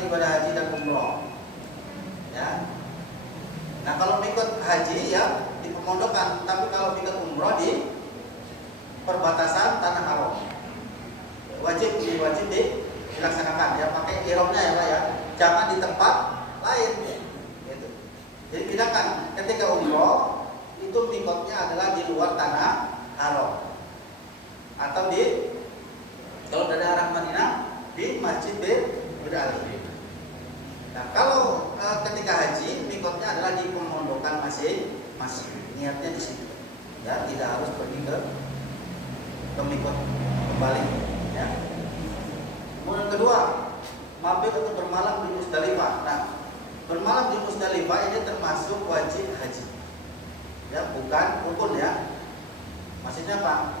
melaksanakan ibadah haji dan umroh. Ya. Nah kalau mikot haji ya di pemondokan, tapi kalau mikot umroh di perbatasan tanah haram. Wajib dilaksanakan ya, pakai ihramnya ya Pak ya. Jangan di tempat lain. Gitu. Jadi bedakan ketika umroh itu mikotnya adalah di luar tanah haram. Atau kalau dari arah Madinah di Masjid Bin Ali. Nah, kalau ketika haji mikotnya adalah di pemondokan masing-masing. Niatnya di situ. Ya, tidak harus pergi ke mikot kembali. Ya. Kemudian kedua, mabit atau bermalam di Musdalifah. Nah, bermalam di Musdalifah ini termasuk wajib haji. Ya, bukan rukun ya. Maksudnya apa?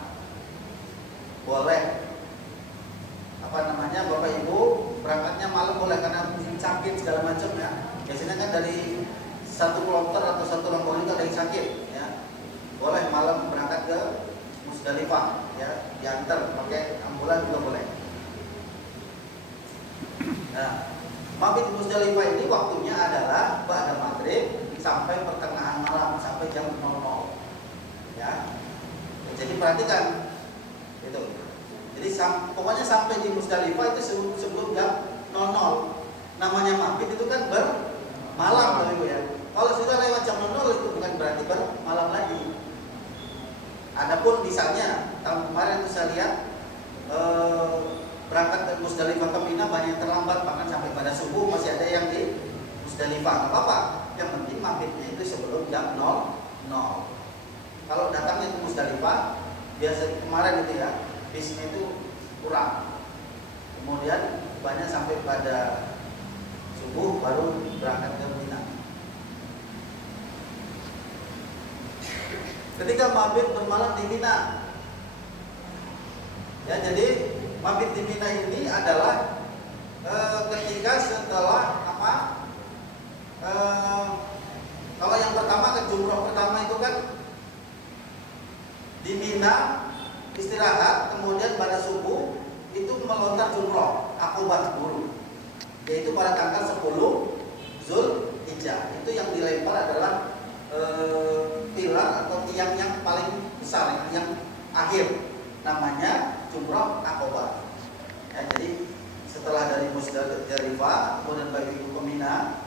Boleh. Bapak Ibu berangkatnya malam boleh karena sakit segala macam ya. Biasanya kan dari satu kloter atau satu rombongan itu ada yang sakit ya. Boleh malam berangkat ke Musdalifah ya, diantar pakai ambulan juga boleh. Nah, mabit di Musdalifah ini waktunya adalah ba'da maghrib sampai pertengahan malam, sampai jam 00. Ya. Jadi perhatikan itu. Jadi pokoknya sampai di Musdalifah itu sebelum jam 00. Namanya mabit itu kan bermalam Bapak Ibu ya. Kalau sudah lewat jam 00 itu bukan berarti bermalam lagi. Adapun misalnya tahun kemarin itu saya lihat berangkat ke Musdalifah ke Mina banyak yang terlambat, bahkan sampai pada subuh masih ada yang di Musdalifah. Enggak apa-apa. Yang penting mabitnya itu sebelum jam 00. Kalau datangnya ke Musdalifah biasa kemarin itu ya, bisnya itu kurang. Kemudian banyak sampai pada subuh baru berangkat ke Mina. Ketika mabit bermalam di Mina, ya jadi mabit di Mina ini adalah ketika setelah apa? Kalau yang pertama ke jumroh pertama itu kan di Mina istirahat, kemudian pada subuh itu melontar jumroh akobah dulu, yaitu pada tanggal 10 Zulhijjah. Itu yang dilempar adalah pilar atau tiang yang paling besar, yang akhir, namanya jumroh akobah. Ya, jadi setelah dari Musdalifah kemudian bagi ibu ke Mina,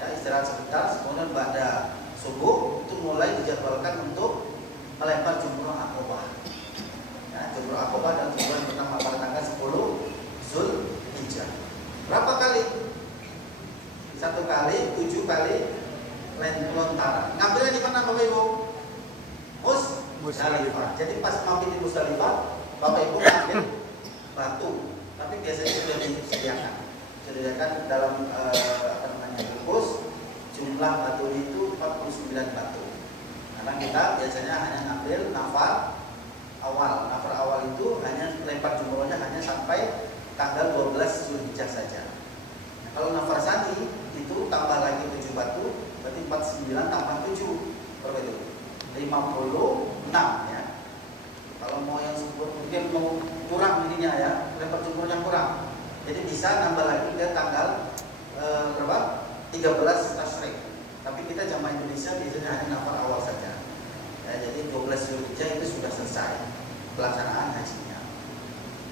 ya istirahat sebentar, kemudian pada subuh itu mulai dijadwalkan untuk melempar jumroh akobah. Ya, jumroh akobah dan jumroh yang pertama pada tanggal 10 Zulhijjah. Berapa kali? 1 kali, 7 kali lontaran. Ngambilnya di mana Bapak Ibu? Musdalifah. Jadi pas mabit di Musdalifah, Bapak Ibu ambil batu, tapi biasanya sudah disediakan dalam bungkus. Jumlah batunya itu 49 batu. Karena kita biasanya hanya ngambil nafar awal. Nafar awal itu hanya lempar jumrohnya hanya sampai tanggal 12 Zulhijjah saja. Nah, kalau nafar sani itu tambah lagi 7 batu, berarti 49 tambah 7 berapa itu? 56 ya. Kalau mau yang sebut mungkin mau kurang ininya ya, lempar jumrohnya kurang. Jadi bisa nambah lagi ke tanggal berapa? 13 Tasyrik. Tapi kita jamaah Indonesia biasanya hanya nafar awal saja. Ya, jadi 12 Zulhijjah itu sudah selesai pelaksanaan hajinya.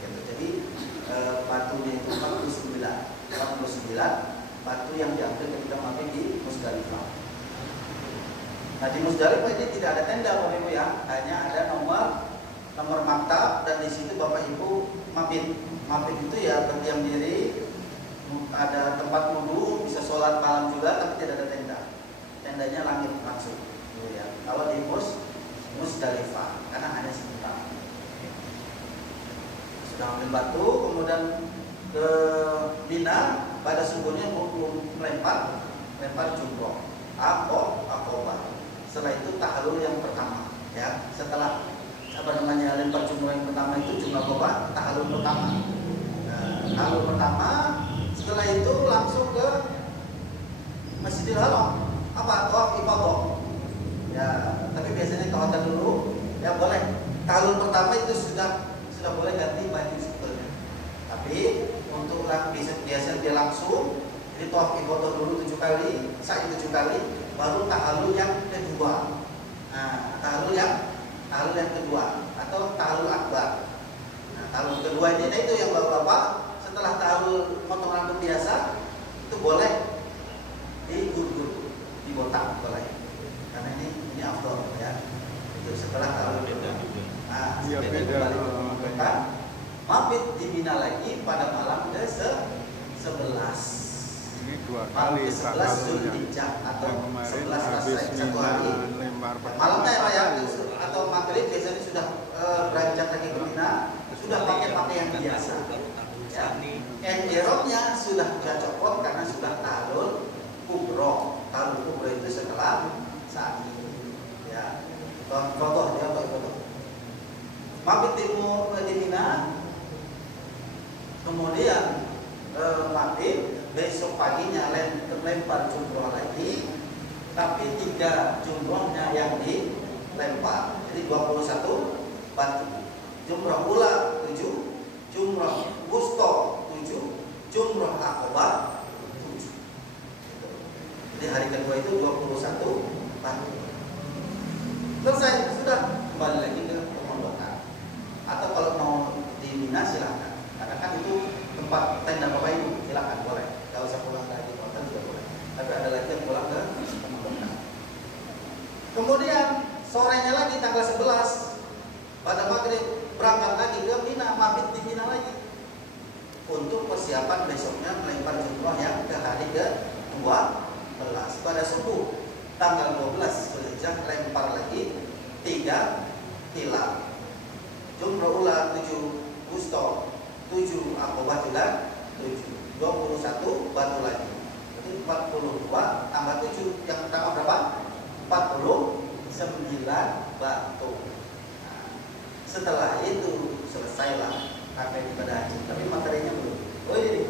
Gitu. Jadi batunya itu 49 batu yang diambil ketika mabit di Musdalifah. Nah di Musdalifah ini tidak ada tenda Bapak Ibu ya, hanya ada nomor maktab, dan di situ Bapak Ibu mabit itu ya berdiam diri, ada tempat wudhu, bisa sholat malam juga, tapi tidak ada tenda. Tendanya langit langsung. Ya. Kalau di Musdalifah karena hanya sebentar. Sudah ambil batu, kemudian ke Mina, pada subuhnya melempar jumroh akobah. Setelah itu tahalul yang pertama ya. Setelah lempar jumroh yang pertama itu jumlah akobah, tahalul pertama. Tahalul pertama, setelah itu langsung ke Masjidil Haram. Tawaf ifadah. Ya, tapi biasanya ke hotel dulu ya boleh. Tahalul pertama itu sudah boleh ganti baju sebetulnya. Tapi untuk biasa dia langsung. Jadi tawaf ifadah dulu 7 kali, sa'i 7 kali, baru tahallul yang kedua. Nah, tahallul yang kedua atau tahallul akbar. Nah, tahallul kedua ini, nah itu yang bapak-bapak setelah tahallul potong rambut biasa itu boleh digugur, dibotak boleh. Karena ini afdal ya. Itu setelah tahallul kedua. Nah, seperti kembali mengumpulkan mabit di Mina lagi pada malam ke-11. Ini 2 kali 11 Zulhijjah atau 11 Rasul 1 hari. Malamnya ya atau maghrib biasanya sudah beranjak lagi ke Mina, sudah pakai pakaian biasa. Ya. Ihramnya sudah copot karena sudah tahallul kubro. Tahallul kubro itu setelah saat ini. Ya. Foto dia foto. Mabit di Mina. Kemudian mabit besok paginya lempar jumroh lagi, tapi 3 jumrohnya yang dilempar, jadi 21 batu. Jumroh ula 7, jumroh wusto 7, jumroh akobah 7. Jadi hari kedua itu 21 batu. Selesai, sudah kembali lagi ke pemondokan. Atau kalau mau di Mina silahkan, karena kan itu tempat tenda bapak ibu, silakan boleh. Kalau usah pulang lagi hotel juga boleh. Tapi ada lagi yang pulang ke pemondokan. Kemudian sorenya lagi tanggal 11 pada maghrib berangkat lagi ke Mina, mabit di Mina lagi untuk persiapan besoknya melempar jumroh yang ke hari ke-12. Pada subuh tanggal 12 Zulhijjah lempar lagi 3 hilal. Jumroh ula 7 wusto 7 akobah juga 7, 21 batu lagi. Jadi 42 tambah 7 yang pertama berapa? 49 batu. Nah, setelah itu selesailah rangkaian ibadah haji. Tapi materinya belum. Oh ini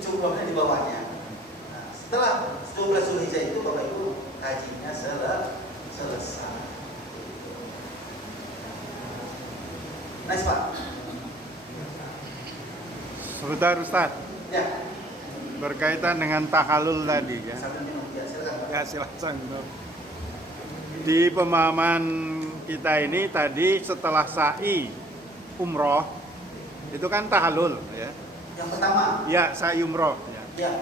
jumlahnya di bawahnya. Nah, setelah 12 Zulhijjah itu Bapak Ibu hajinya selesai. Nice Pak. Sebentar Ustaz, Ya. berkaitan dengan tahallul tadi ya. Ya silakan. Di pemahaman kita ini tadi setelah sa'i umroh itu kan tahallul ya. Yang pertama. Ya, sa'i umroh. Ya.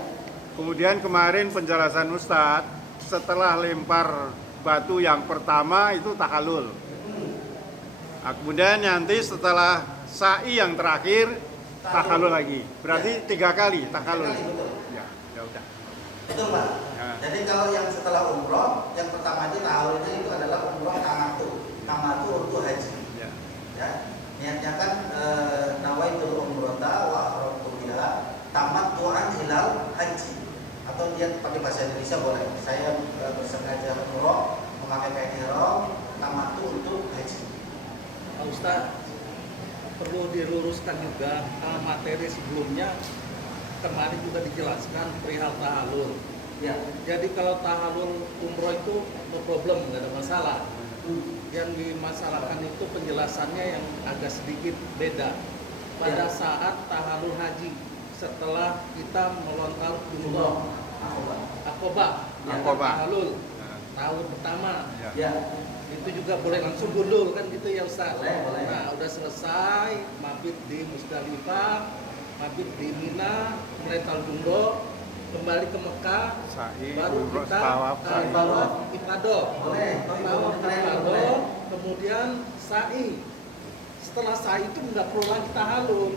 Kemudian kemarin penjelasan Ustadz setelah lempar batu yang pertama itu tahallul. Nah, kemudian nanti setelah sa'i yang terakhir tahallul lagi. Berarti 3 kali tahallul. 3 kali, betul. Ya udah. Betul Pak. Ya. Jadi kalau yang setelah umroh, yang pertama itu tahallulnya itu adalah umroh tamatu. Tamatu untuk haji. Ya. Niatnya kan nawaitul umrota wa ahramtu biha tamattu'an ilal haji. Atau dia pakai bahasa Indonesia boleh. Saya bersengaja umroh memakai kain ihram tamattu untuk haji. Pak Ustaz, perlu diluruskan juga materi sebelumnya kemarin juga dijelaskan perihal tahallul. Ya. Jadi kalau tahallul umroh itu no problem, nggak ada masalah. Yang dimasalahkan itu penjelasannya yang agak sedikit beda. Pada saat tahallul haji setelah kita melontar jumroh akobah, tahallul tahun pertama. Ya. Itu juga boleh langsung gundul kan gitu ya Ustaz. Boleh. Nah, udah selesai mabit di Musdalifah, mabit di Mina, melempar jumroh, kembali ke Mekah, Sa'i, baru umroh, kita tawaf, sa'i. tawaf ifadah. Boleh. Tawaf ifadah, kemudian sa'i. Setelah sa'i itu nggak perlu lagi tahallul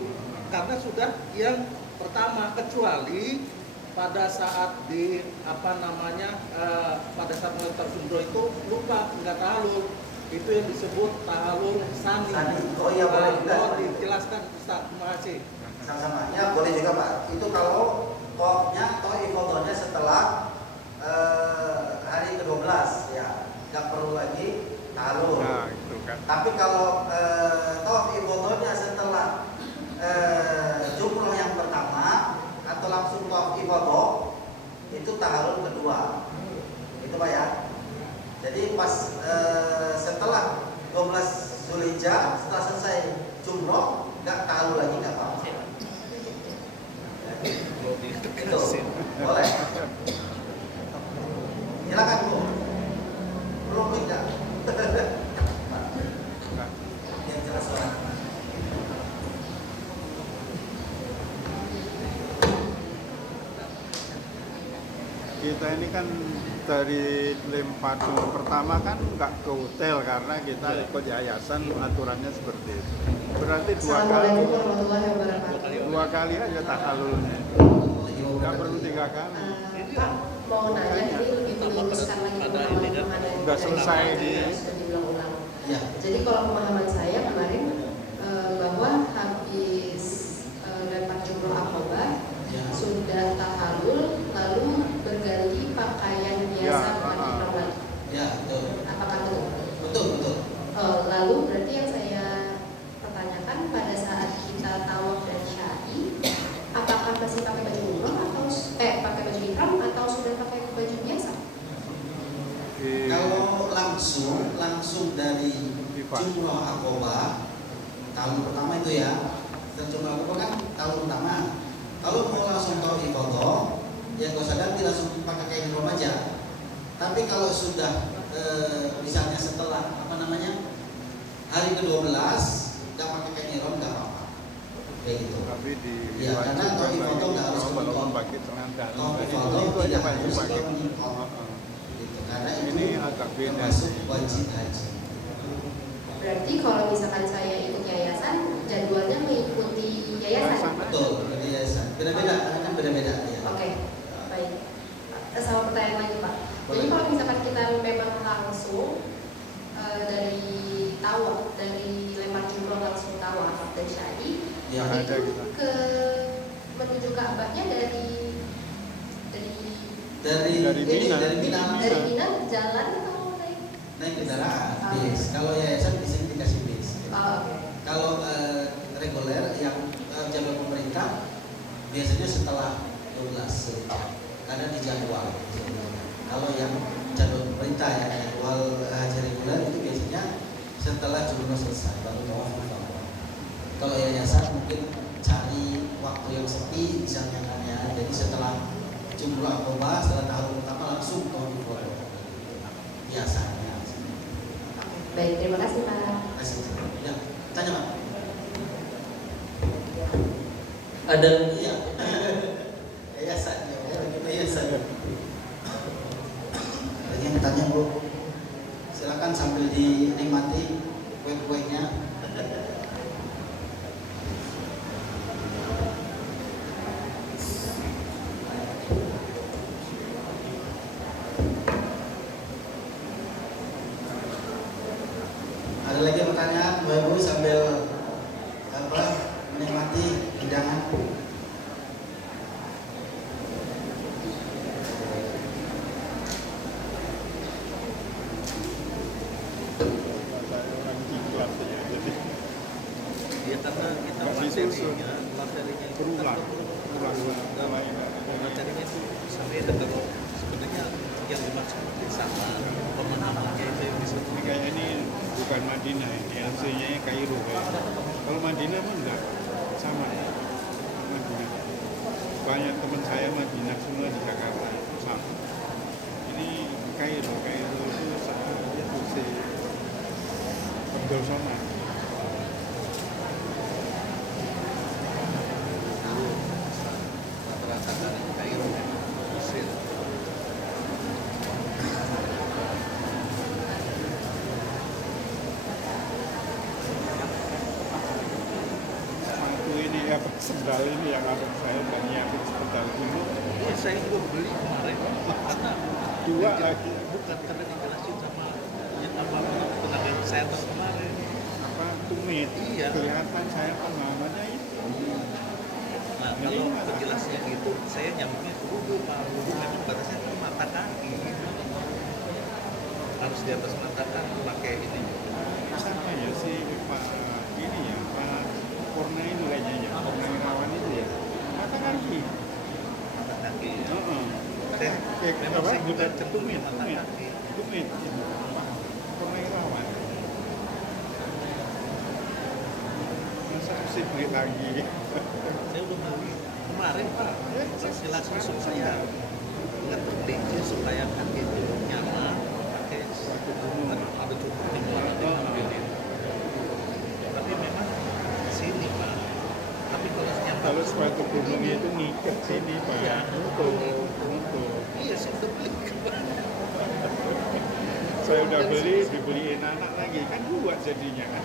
karena sudah yang pertama, kecuali pada saat di pada saat melempar jumroh itu lupa nggak tahallul, itu yang disebut tahallul sani. Oh iya boleh juga. Oh, dijelaskan Ustaz, terima kasih. Sama-sama. Ya boleh juga Pak. Itu kalau tawafnya atau ifadahnya setelah hari ke-12 ya, nggak perlu lagi tahallul. Nah, itu kan. Tapi kalau tawaf ifadahnya setelah jumroh yang pertama atau langsung tawaf ifadah itu tahallul kedua. Itu Pak ya. Jadi pas setelah 12 Zulhijjah setelah selesai jumroh nggak tahallul lagi nggak apa-apa. kita ini kan dari lempar jumroh pertama kan nggak ke hotel karena kita ikut yayasan, aturannya seperti itu. Berarti Assalamualaikum warahmatullahi wabarakatuh. dua kali aja tahalulnya. Nggak perlu 3 kali. Pak, mau nanya ini lebih meluruskan lagi pemahaman yang Nggak selesai tadi di- yang sudah diulang-ulang. Ya. Jadi kalau pemahaman saya kemarin bahwa habis lempar jumroh akobah Ya. sudah tahalul lalu berganti pakaian biasa Ya, bukan ihram. Ya, betul. Apakah betul? Betul, betul. Lalu berarti yang saya pertanyakan pada saat kita tawaf dan syai, apakah masih pakai baju umroh atau pakai baju ihram atau sudah pakai baju biasa? Kalau langsung dari Ifah. jumroh akobah tahun pertama itu ya, dan jumroh akobah kan tahun pertama. Kalau mau langsung tahu ibadah, ya nggak usah ganti, langsung pakai kain ihram aja. Tapi kalau sudah misalnya setelah hari ke-12 nggak pakai kain ihram nggak apa-apa, kayak gitu. Tapi di Ya, karena kalau di foto nggak harus walaupun menikah. pakai celana dalam Kalau tadi foto itu aja tidak Pak, harus pakai. menikah. Gitu. Karena Ini itu agak beda termasuk sih. wajib haji. Berarti kalau misalkan saya ikut yayasan, jadwalnya mengikuti yayasan. Yayasan. Betul, jadi yayasan. Beda-beda, karena kan beda-beda ya. Oke, baik. Sama pertanyaan lagi Pak. Jadi kalau misalkan kita memang langsung dari tawaf, dari lempar jumroh langsung tawaf dan syai, Ya, ada itu kita. ke menuju Ka'bahnya dari dari Mina. dari Mina jalan atau naik? naik kendaraan bis. Kalau yayasan di sini dikasih bis. Oh, oke. Kalau reguler yang jadwal pemerintah biasanya setelah 12 Zulhijjah. Karena di jadwal. Kalau yang jadwal pemerintah ya, jadwal haji reguler itu biasanya setelah jumroh selesai baru tawaf ifadah. Kalau yayasan mungkin cari waktu yang sepi misalnya kan ya. Jadi setelah jumroh akobah, setelah tahun pertama langsung tawaf ifadah. Biasanya. Baik, terima kasih Pak. Kasih. Ya, tanya Pak. Ada Iya. Yayasan ya, yayasan. Ada yang tanya Bu. Silakan sambil dinikmati kue-kuenya. Ada lagi pertanyaan, Bapak Ibu sambil menikmati hidangan. Orang diklat ya. Jadi Ya karena kita Nggak disusun. materinya itu berulang, kan ulang lain. materinya itu sampai dekat sebenarnya yang dimaksud mungkin sama pemahamannya itu yang bisa Ini kayaknya ini bukan Madinah, ini aslinya Kairo kayaknya. Kalau Madinah mah enggak sama ya. Madinah. Banyak teman saya Madinah semua di Jakarta sama. Ini Kairo itu sama itu si Abdul Somad. rata-rata dari Kairo Mesir. Sepatu ini apa sendal ini yang ada saya dan nyiapin sendal dulu. Ya saya juga beli kemarin karena Dua lagi. bukan karena dijelasin sama yang apa tenaga kesehatan kemarin. Apa tumit? Iya. Kelihatan saya pemahamannya itu. Nah kalau penjelasnya itu saya nyambungnya ke wudhu, Pak. Wudhu memang batasnya ke mata kaki. Harus di atas mata kaki pakai ini. Siapa ya si Pak ini ya Pak Purna itu kayaknya ya Purna Irawan itu ya mata kaki. Mata kaki. Ya. Heeh. Memang saya juga cenderungnya mata kaki. Tumit itu Pak Purna Irawan. Masa sih beli lagi? Saya udah beli kemarin Pak. Penjelasan supaya ngatur kelinci supaya kaki itu nyaman pakai Satu gunung. kan ada cukup di luar nanti ambil itu. Tapi memang sini Pak. Tapi kalau nyampe Kalau sepatu gunung itu ngikat sini Pak. Iya. Untuk. Iya sih udah beli dibeliin anak lagi kan buat jadinya kan.